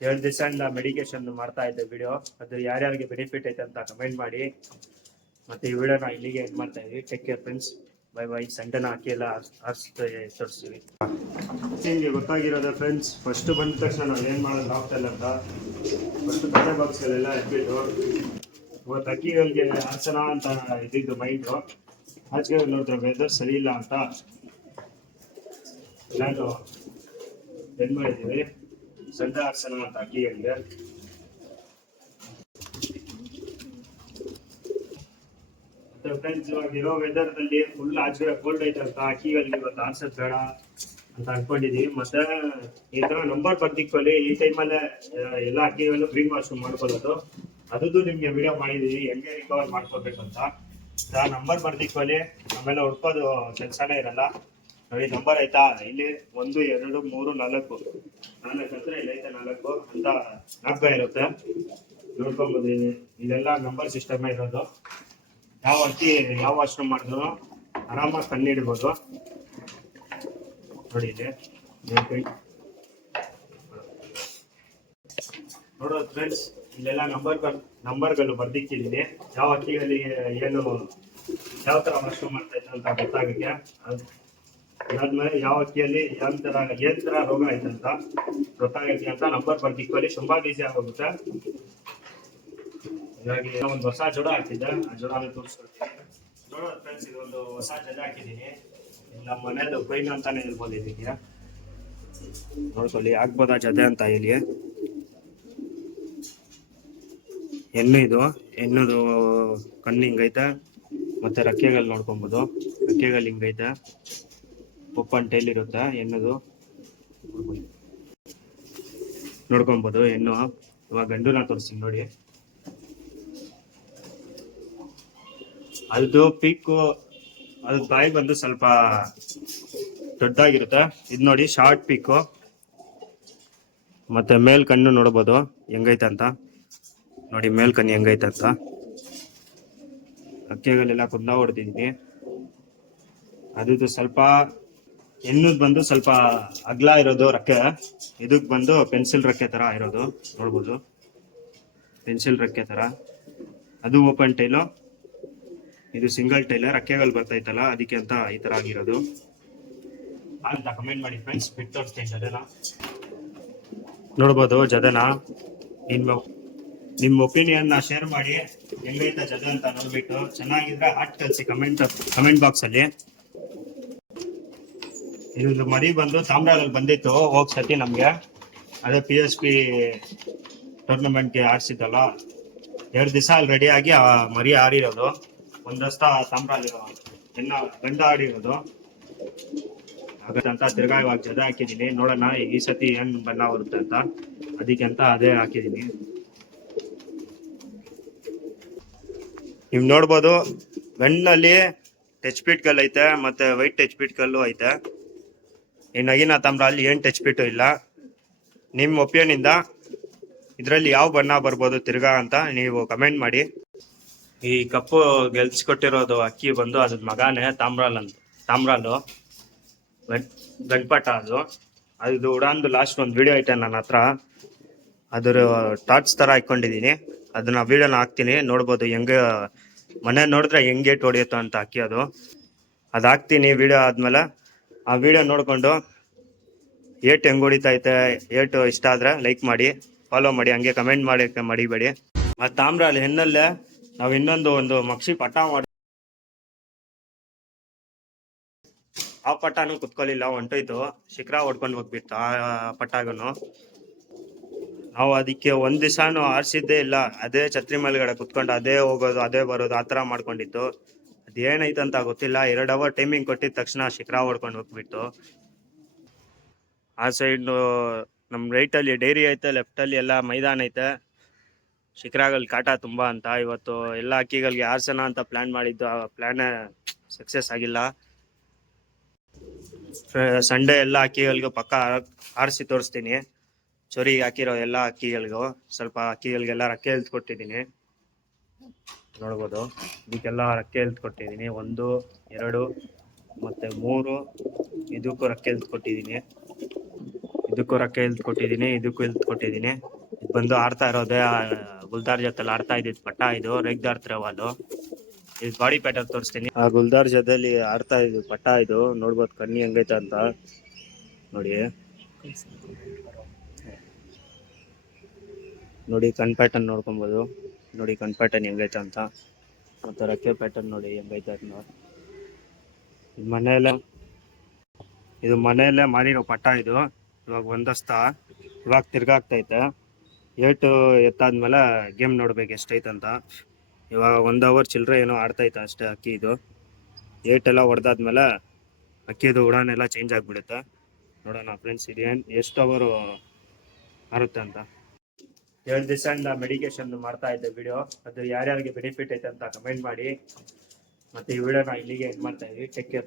2 ದಿವಸದಿಂದ ಮೆಡಿಕೇಶನ್ ಮಾಡ್ತಾ ಇದ್ದೆ ವಿಡಿಯೋ. ಅದು ಯಾರ್ಯಾರಿಗೆ ಬೆನಿಫಿಟ್ ಐತೆ ಅಂತ ಕಮೆಂಟ್ ಮಾಡಿ. ಮತ್ತೆ ಈ ವಿಡಿಯೋನ ಇಲ್ಲಿಗೆ ಎಂಡ್ ಮಾಡ್ತಾ ಇದೀವಿ. Take care friends, bye bye. ಸಂಡೆನ ಹಾಕಿ ಎಲ್ಲ ತೋರಿಸ್ತೀವಿ. ನಿಮಗೆ ಗೊತ್ತಾಗಿರೋದು ಫ್ರೆಂಡ್ಸ್, ಫಸ್ಟ್ ಬಂದ ತಕ್ಷಣ ನಾವು ಏನು ಮಾಡೋದು ಆಗ್ತಾಯಿಲ್ಲ ಅಂತ ಫಸ್ಟ್ ಕತೆ ಬಾಕ್ಸಲ್ಲೆಲ್ಲ ಎದ್ಬಿಟ್ಟು ಇವತ್ತು ಅಕ್ಕಿಗಳಿಗೆ ಹಾಸನ ಅಂತ ಇದ್ದಿದ್ದು ಮೈಂಡು. ಆಚೆ ನೋಡಿದ್ರೆ ವೆದರ್ ಸರಿ ಇಲ್ಲ ಅಂತ ನಾನು ಏನು ಮಾಡಿದ್ದೀವಿ, ಸಂಡೆ ಹಾಸನ ಅಂತ ಅಕ್ಕಿಗಳಿಗೆ. ಫ್ರೆಂಡ್ಸ್, ಇವಾಗ ಇರೋ ವೆದರ್ದಲ್ಲಿ ಫುಲ್ ಆಚೆ ಕೋಲ್ಡ್ ಐತೆ ಅಂತ ಅಕ್ಕಿಗಳಿಗೆ ಇವತ್ತು ಆರ್ಸೋದು ಬೇಡ ಅಂತ ಅನ್ಕೊಂಡಿದೀವಿ. ಮತ್ತೆ ಈ ತರ ನಂಬರ್ ಬರ್ದಿಕ್ಕೊಳ್ಳಿ, ಈ ಟೈಮಲ್ಲೇ ಎಲ್ಲ ಅಕ್ಕಿಗಳನ್ನು ಗ್ರೀನ್ ವಾಶ್ ಮಾಡ್ಕೊಳ್ಳೋದು. ಅದದ್ದು ನಿಮ್ಗೆ ವಿಡಿಯೋ ಮಾಡಿದೀವಿ ಹೆಂಗೆ ರಿಕವರ್ ಮಾಡ್ಕೋಬೇಕಂತ. ನಂಬರ್ ಬರ್ದಿಕ್ಕೊಳ್ಳಿ, ಆಮೇಲೆ ಹುಡ್ಕೋದು ಕೆಲಸನೇ ಇರಲ್ಲ. ನೋಡಿ ನಂಬರ್ ಆಯ್ತಾ, ಇಲ್ಲಿ 1 2 3 4 ಅಂದ್ರೆ ಇಲ್ಲೈತೆ 4 ಅಂತ ನಾಲ್ಕ ಇರುತ್ತೆ, ನೋಡ್ಕೊಬೋದು. ಇದೆಲ್ಲ ನಂಬರ್ ಸಿಸ್ಟಮ್ ಇರೋದು. ಯಾವ ಅಕ್ಕಿ ಯಾವ ವಾಶ್ರೂಮ್ ಮಾಡಿದ್ರು ಆರಾಮಾಗಿ ಕಂಡಿಡ್ಬೋದು. ನೋಡಿ ಇಲ್ಲಿ ನೋಡೋದು ಫ್ರೆಂಡ್ಸ್, ಇಲ್ಲೆಲ್ಲ ನಂಬರ್ಗಳು ಬರ್ದಿಕ್ಕಿದ್ದೀನಿ. ಯಾವ ಅಕ್ಕಿಯಲ್ಲಿ ಏನು ಯಾವ ಥರ ವಾಶ್ರೂಮ್ ಮಾಡ್ತಾ ಇತ್ತು ಅಂತ ಗೊತ್ತಾಗುತ್ತೆ. ಅದಾದ್ಮೇಲೆ ಯಾವ ಅಕ್ಕಿಯಲ್ಲಿ ಏನ್ ಥರ ರೋಗ ಐತೆ ಅಂತ ಗೊತ್ತಾಗುತ್ತೆ ಅಂತ ನಂಬರ್ ಬರ್ದಿಕ್ಕೊಳ್ಳಿ. ತುಂಬಾ ಈಸಿ ಆಗೋಗುತ್ತೆ. ಹೀಗಾಗಿ ಒಂದು ಹೊಸ ಜೋಡ ಹಾಕಿದ್ದೆ, ಆ ಜೋಡನ ತೋರಿಸ್ಕೊಡ್ತೀನಿ. ನೋಡೋದು ಫ್ರೆಂಡ್ಸ್, ಇದೊಂದು ಹೊಸ ಜೊತೆ ಹಾಕಿದ್ದೀನಿ. ನಮ್ಮ ಮನೇದು ಕೊಯ್ಲು ಅಂತಾನೆ ಹೇಳ್ಬೋದು. ಇದಕ್ಕೆ ನೋಡ್ಕೊಳ್ಳಿ, ಆಗ್ಬೋದಾ ಜೊತೆ ಅಂತ ಹೇಳಿ. ಇದು ಹೆಣ್ಣದು ಕಣ್ಣು ಹಿಂಗೈತೆ, ಮತ್ತೆ ರೆಕ್ಕೆಗಳು ನೋಡ್ಕೊಬೋದು. ರೆಕ್ಕೆಗಳು ಹಿಂಗೈತೆ, ಓಪನ್ ಟೈಲ್ ಇರುತ್ತೆ ಹೆಣ್ಣದು, ನೋಡ್ಕೊಬೋದು. ಹೆಣ್ಣು ಇವಾಗ ಗಂಡುನ ತೋರಿಸ್ತೀನಿ ನೋಡಿ. ಅದು ಪೀಕು, ಅದು ಬಾಯಿ ಬಂದು ಸ್ವಲ್ಪ ದೊಡ್ಡಾಗಿರುತ್ತೆ. ಇದು ನೋಡಿ ಶಾರ್ಟ್ ಪೀಕು. ಮತ್ತೆ ಮೇಲ್ ಕಣ್ಣು ನೋಡ್ಬೋದು ಹೆಂಗೈತೆ ಅಂತ. ನೋಡಿ ಮೇಲ್ ಕಣ್ಣು ಹೆಂಗೈತೆ ಅಂತ. ಅಕ್ಕಿಗಳೆಲ್ಲ ಕುಂದ ಹೊಡೆದಿದ್ದೀನಿ. ಅದು ಸ್ವಲ್ಪ ಹೆಣ್ಣದ್ ಬಂದು ಸ್ವಲ್ಪ ಅಗ್ಲ ಇರೋದು ರೆಕ್ಕೆ, ಇದಕ್ ಬಂದು ಪೆನ್ಸಿಲ್ ರೆಕ್ಕೆ ತರ ಇರೋದು ನೋಡ್ಬೋದು. ಪೆನ್ಸಿಲ್ ರೆಕ್ಕೆ ತರ. ಅದು ಓಪನ್ ಟೈಲು, ಇದು ಸಿಂಗಲ್ ಟೈಲ್. ರೆಕ್ಕೆಗಳು ಬರ್ತೈತಲ್ಲ ಅದಕ್ಕೆ ಅಂತ ಈ ತರ ಆಗಿರೋದು ಅಂತ ಕಮೆಂಟ್ ಮಾಡಿ ಫ್ರೆಂಡ್ಸ್. ಬಿಟ್ಟು ತೋರಿಸ್ತೀನಿ ಜದನ, ನೋಡ್ಬೋದು ಜದನ. ನಿಮ್ಮ ಒಪಿನಿಯನ್ ಶೇರ್ ಮಾಡಿ, ಹೆಂಗೈತೆ ಜದ ಅಂತ ನೋಡ್ಬಿಟ್ಟು. ಚೆನ್ನಾಗಿದ್ರೆ ಹಾಟ್ ಕಳಿಸಿ ಕಮೆಂಟ್ ಬಾಕ್ಸ್ ಅಲ್ಲಿ. ಇದೊಂದು ಮರಿ ಬಂದು ತಾಮ್ರದಲ್ಲಿ ಬಂದಿತ್ತು ಹೋಗ್ ಸತಿ ನಮ್ಗೆ. ಅದೇ PSP ಟೂರ್ನಮೆಂಟ್ಗೆ ಆಡ್ಸಿದ್ದಲ್ಲ, 2 ದಿವಸ ಅಲ್ಲಿ ರೆಡಿ ಆಗಿ ಆ ಮರಿ ಆಡಿರೋದು. ಒಂದಷ್ಟ ತಾಮ್ರ ಗಂಡ ಆಡಿರೋದು ಹಾಗಂತ ತಿರ್ಗಾ ಇವಾಗ ಜದ ಹಾಕಿದೀನಿ. ನೋಡೋಣ ಈ ಸತಿ ಏನ್ ಬಣ್ಣ ಬರುತ್ತೆ ಅಂತ, ಅದಕ್ಕೆ ಅಂತ ಅದೇ ಹಾಕಿದೀನಿ. ನೀವು ನೋಡ್ಬೋದು ಗಣ್ಣಲ್ಲಿ ಟಚ್ ಪಿಟ್ ಕಲ್ಲು ಐತೆ, ಮತ್ತೆ ವೈಟ್ ಟಚ್ ಪಿಟ್ ಕಲ್ಲು ಐತೆ. ಈ ನಗಿನ ತಾಮ್ರ ಅಲ್ಲಿ ಏನ್ ಟಚ್ ಪಿಟ್ಟು ಇಲ್ಲ. ನಿಮ್ಮ ಒಪಿನಿಯನ್ ಇದರಲ್ಲಿ ಯಾವ ಬಣ್ಣ ಬರ್ಬೋದು ತಿರ್ಗಾ ಅಂತ ನೀವು ಕಮೆಂಟ್ ಮಾಡಿ. ಈ ಕಪ್ಪು ಗೆಲ್ಸ್ಕೊಟ್ಟಿರೋದು ಅಕ್ಕಿ ಬಂದು ಅದ್ರ ಮಗಾನೆ ತಾಮ್ರಾಲು ಗಂಟ್ಪಟ. ಅದು ಉಡಾನ್ದು ಲಾಸ್ಟ್ ಒಂದು ವಿಡಿಯೋ ಐತೆ ನನ್ನ ಹತ್ರ, ಅದ್ರ ಟಾರ್ಚ್ ತರ ಹಾಕೊಂಡಿದೀನಿ. ಅದನ್ನ ವಿಡಿಯೋನ ಹಾಕ್ತೀನಿ, ನೋಡ್ಬೋದು. ಹೆಂಗೆ ಮನೆ ನೋಡಿದ್ರೆ ಹೆಂಗೆ ಏಟ್ ಹೊಡಿಯುತ್ತೋ ಅಂತ ಅಕ್ಕಿ ಅದು ಹಾಕ್ತೀನಿ ವಿಡಿಯೋ ಆದ್ಮೇಲೆ. ಆ ವಿಡಿಯೋ ನೋಡ್ಕೊಂಡು ಏಟ್ ಹೆಂಗ್ ಹೊಡಿತೈತೆ, ಏಟು ಇಷ್ಟ ಆದ್ರೆ ಲೈಕ್ ಮಾಡಿ, ಫಾಲೋ ಮಾಡಿ, ಹಂಗೆ ಕಮೆಂಟ್ ಮಾಡಿ ಮಡಿಬೇಡಿ. ಆ ತಾಮ್ರ ಅಲ್ಲಿ ಹೆಣ್ಣಲ್ಲೇ ನಾವು ಇನ್ನೊಂದು ಮಕ್ಷಿ ಪಟ ಮಾಡಿ, ಆ ಪಟಾನು ಕುತ್ಕೊಲಿಲ್ಲ, ಹೊಂಟೋಯ್ತು. ಶಿಖರ ಹೊಡ್ಕೊಂಡು ಹೋಗ್ಬಿಟ್ಟು ಆ ಪಟಾಗನು. ನಾವು ಅದಕ್ಕೆ 1 ದಿವಸನು ಆರಿಸಿದ್ದೇ ಇಲ್ಲ. ಅದೇ ಛತ್ರಿ ಮೇಲ್ಗಡೆ ಕುತ್ಕೊಂಡು ಅದೇ ಹೋಗೋದು ಅದೇ ಬರೋದು ಆ ಥರ ಮಾಡ್ಕೊಂಡಿತ್ತು. ಅದೇನೈತಂತ ಗೊತ್ತಿಲ್ಲ. 2 ಅವರ್ ಟೈಮಿಂಗ್ ಕೊಟ್ಟಿದ ತಕ್ಷಣ ಶಿಖರ ಹೊಡ್ಕೊಂಡು ಹೋಗ್ಬಿಟ್ಟು. ಆ ಸೈಡ್ ನಮ್ಮ ರೈಟಲ್ಲಿ ಡೈರಿ ಐತೆ, ಲೆಫ್ಟಲ್ಲಿ ಎಲ್ಲ ಮೈದಾನ ಐತೆ. ಶಿಖರಗಳು ಕಾಟ ತುಂಬಾ ಅಂತ ಇವತ್ತು ಎಲ್ಲ ಅಕ್ಕಿಗಳಿಗೆ ಆರ್ಸನ ಅಂತ ಪ್ಲಾನ್ ಮಾಡಿದ್ದು. ಆ ಪ್ಲಾನ್ ಸಕ್ಸಸ್ ಆಗಿಲ್ಲ. ಸಂಡೇ ಎಲ್ಲ ಅಕ್ಕಿಗಳಿಗೂ ಪಕ್ಕ ಆರಿಸಿ ತೋರಿಸ್ತೀನಿ. ಚೊರಿಗೆ ಹಾಕಿರೋ ಎಲ್ಲ ಅಕ್ಕಿಗಳಿಗೂ ಸ್ವಲ್ಪ ಅಕ್ಕಿಗಳಿಗೆಲ್ಲ ರೆಕ್ಕೆ ಎಳ್ಕೊಟ್ಟಿದ್ದೀನಿ, ನೋಡ್ಬೋದು. ಇದಕ್ಕೆಲ್ಲ ರೆಕ್ಕೆ ಎಳ್ಕೊಟ್ಟಿದ್ದೀನಿ. 1 2 ಮತ್ತೆ 3 ಇದಕ್ಕೂ ರೆಕ್ಕೆ ಎಳ್ಕೊಟ್ಟಿದ್ದೀನಿ. ಇದಕ್ಕೂ ರೊಕ್ಕ ಇಲ್ದ್ ಕೊಟ್ಟಿದ್ದೀನಿ, ಇದಕ್ಕೂ ಇಲ್ದ್ ಕೊಟ್ಟಿದ್ದೀನಿ. ಇದು ಬಂದು ಆಡ್ತಾ ಇರೋದೇ ಗುಲ್ದಾರ್ ಜೊತೆಲಿ ಆಡ್ತಾ ಇದ್ದಿದ್ದು ಪಟ್ಟ. ಇದು ರೇಗ್ದಾರ್ ತ್ರವಾಲು. ಇದು ಬಾಡಿ ಪ್ಯಾಟರ್ನ್ ತೋರಿಸ್ತೀನಿ. ಆ ಗುಲ್ದಾರ್ ಜೊತೆಲಿ ಆಡ್ತಾ ಇದ್ದು ಪಟ್ಟ. ಇದು ನೋಡ್ಬೋದು ಕಣ್ಣಿ ಹೆಂಗೈತೆ ಅಂತ ನೋಡಿ. ನೋಡಿ ಕಣ್ ಪ್ಯಾಟರ್ನ್ ನೋಡ್ಕೊಬೋದು. ನೋಡಿ ಕಣ್ ಪ್ಯಾಟರ್ನ್ ಹೆಂಗೈತೆ ಅಂತ. ಮತ್ತೆ ರೆಕ್ಕೆ ಪ್ಯಾಟರ್ನ್ ನೋಡಿ ಹೆಂಗೈತೆ ಅಂತ. ಇದು ಮನೆಯಲ್ಲೇ ಮಾರಿರೋ ಪಟ್ಟ. ಇದು ಇವಾಗ ಒಂದಸ್ತ ಇವಾಗ ತಿರ್ಗಾಗ್ತೈತೆ. ಏಟು ಎತ್ತಾದ್ಮೇಲೆ ಗೇಮ್ ನೋಡ್ಬೇಕು ಎಷ್ಟೈತಂತ. ಇವಾಗ 1 ಅವರ್ ಚಿಲ್ಲರೆ ಏನೋ ಆಡ್ತೈತೆ ಅಷ್ಟೇ ಅಕ್ಕಿ. ಇದು ಏಟೆಲ್ಲ ಹೊಡೆದಾದ್ಮೇಲೆ ಅಕ್ಕಿದು ಉಡಾನೆಲ್ಲ ಚೇಂಜ್ ಆಗಿಬಿಡುತ್ತೆ. ನೋಡೋಣ ಫ್ರೆಂಡ್ಸ್ ಇದೇನು ಎಷ್ಟು ಅವರು ಆರುತ್ತೆ ಅಂತ. 2 ದಿವಸದಿಂದ ಮೆಡಿಕೇಶನ್ ಮಾಡ್ತಾ ಇದ್ದೆ ವಿಡಿಯೋ. ಅದು ಯಾರ್ಯಾರಿಗೆ ಬೆನಿಫಿಟ್ ಐತೆ ಅಂತ ಕಮೆಂಟ್ ಮಾಡಿ. ಮತ್ತೆ ಈ ವಿಡಿಯೋನ ಇಲ್ಲಿಗೆ ಎಂಡ್ ಮಾಡ್ತಾ ಇದೀವಿ. Take care.